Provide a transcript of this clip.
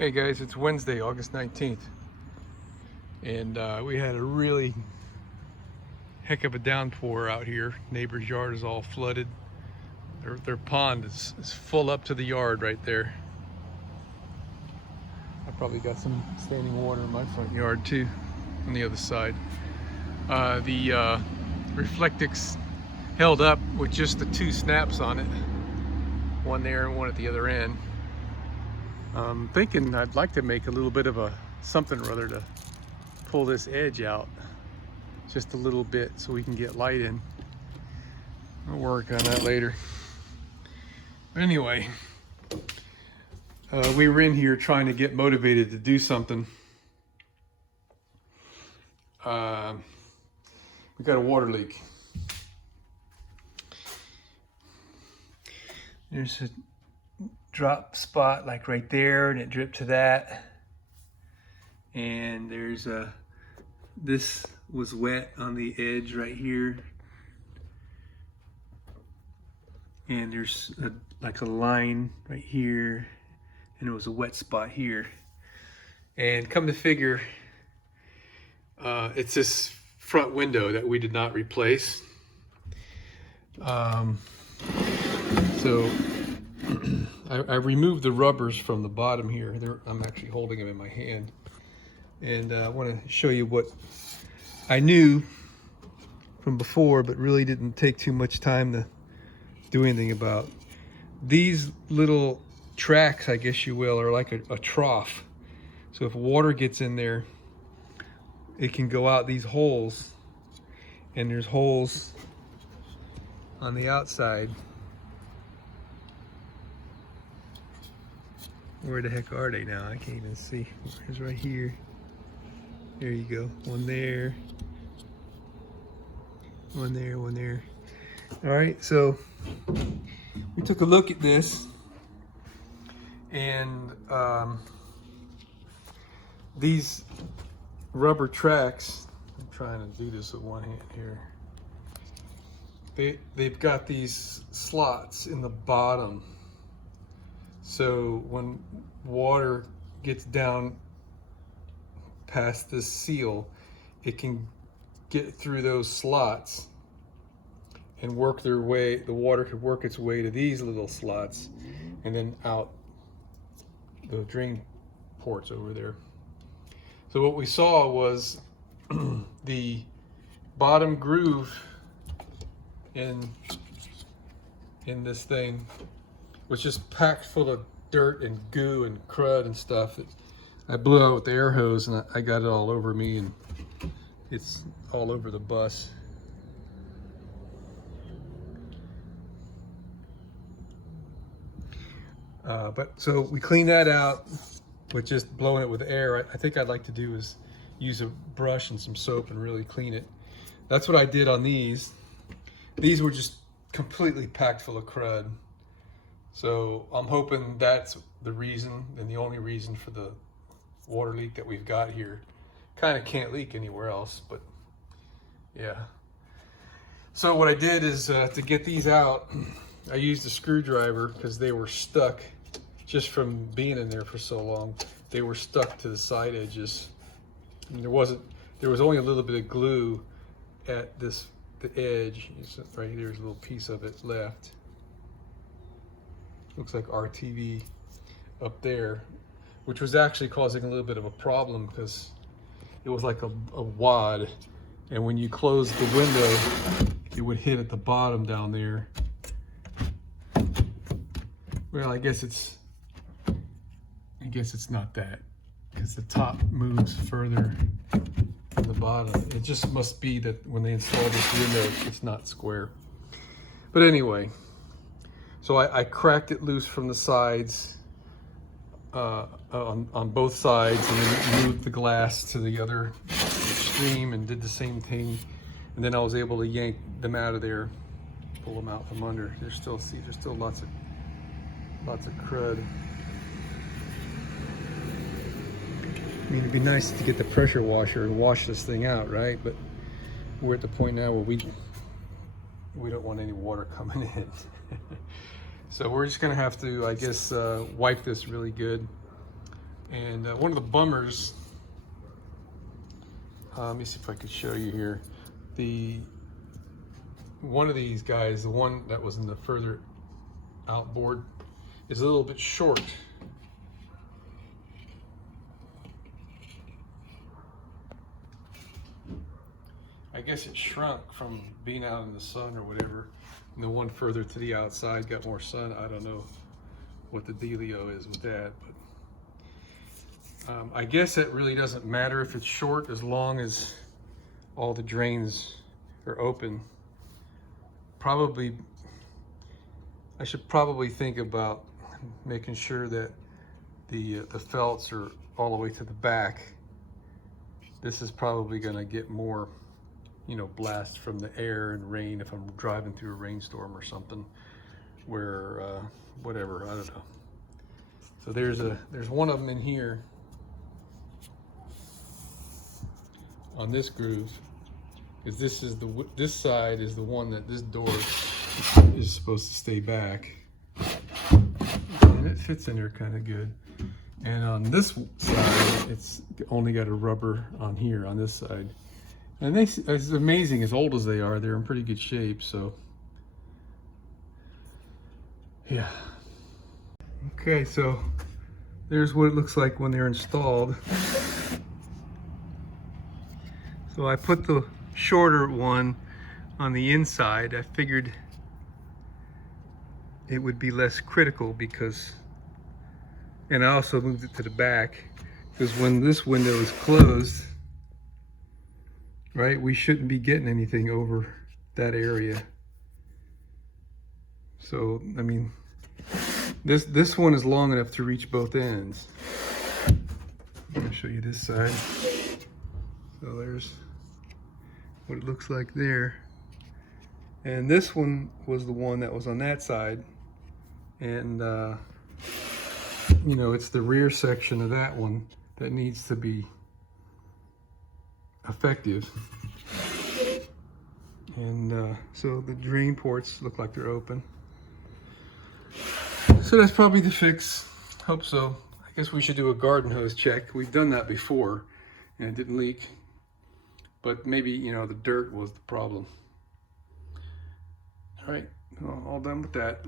Hey guys, it's Wednesday, August 19th, and we had a really heck of a downpour out here. Neighbor's yard is all flooded. Their pond is full up to the yard right there. I probably got some standing water in my front yard too, on the other side. The Reflectix held up with just the two snaps on it, one there and one at the other end. I'm thinking I'd like to make a little bit of a something or other to pull this edge out just a little bit so we can get light in. I'll work on that later. But anyway, we were in here trying to get motivated to do something. We got a water leak. There's a drop spot like right there, and it dripped to that. And there's this was wet on the edge right here, and there's like a line right here, and it was a wet spot here. And come to figure, it's this front window that we did not replace. So I removed the rubbers from the bottom here. I'm actually holding them in my hand. And I want to show you what I knew from before, but really didn't take too much time to do anything about. These little tracks, I guess you will, are like a trough. So if water gets in there, it can go out these holes. And there's holes on the outside. Where the heck are they now? I can't even see. It's right here. There you go. One there. One there, one there. All right, so we took a look at this, and these rubber tracks, I'm trying to do this with one hand here. They've got these slots in the bottom. So when water gets down past this seal, it can get through those slots and work their way. The water could work its way to these little slots and then out the drain ports over there. So what we saw was the bottom groove in this thing was just packed full of dirt and goo and crud and stuff. I blew out with the air hose, and I got it all over me, and it's all over the bus. But so we cleaned that out with just blowing it with air. I think I'd like to do is use a brush and some soap and really clean it. That's what I did on these. These were just completely packed full of crud. So I'm hoping that's the reason, and the only reason for the water leak that we've got here. Kind of can't leak anywhere else, but yeah. So what I did is to get these out, I used a screwdriver because they were stuck just from being in there for so long. They were stuck to the side edges. And there was only a little bit of glue at the edge. Right there's a little piece of it left. Looks like RTV up there, which was actually causing a little bit of a problem because it was like a wad, and when you closed the window, it would hit at the bottom down there. Well, I guess it's not that, because the top moves further than the bottom. It just must be that when they install this window, it's not square. But anyway. So I cracked it loose from the sides, on both sides, and then moved the glass to the other extreme and did the same thing. And then I was able to yank them out of there, pull them out from under. There's still lots of crud. I mean, it'd be nice to get the pressure washer and wash this thing out, right? But we're at the point now where we don't want any water coming in. So we're just gonna have to, I guess, wipe this really good, And one of the bummers, let me see if I could show you here. One of these guys, the one that was in the further outboard, is a little bit short. I guess it shrunk from being out in the sun or whatever. And the one further to the outside got more sun. I don't know what the dealio is with that, but I guess it really doesn't matter if it's short as long as all the drains are open. Probably, I should probably think about making sure that the felts are all the way to the back. This is probably going to get more, you know, blast from the air and rain if I'm driving through a rainstorm or something, where whatever, I don't know. So there's one of them in here on this groove, because this side is the one that this door is supposed to stay back, and it fits in there kind of good. And on this side, it's only got a rubber on here on this side. And it's amazing, as old as they are, they're in pretty good shape. So yeah. Okay, so there's what it looks like when they're installed. So I put the shorter one on the inside. I figured it would be less critical because, and I also moved it to the back because when this window is closed, right, we shouldn't be getting anything over that area. So, I mean, this one is long enough to reach both ends. I'm gonna show you this side. So there's what it looks like there. And this one was the one that was on that side. And, you know, it's the rear section of that one that needs to be effective. And so the drain ports look like they're open. So that's probably the fix. Hope so. I guess we should do a garden hose check. We've done that before and it didn't leak. But maybe, you know, the dirt was the problem. All right, all done with that.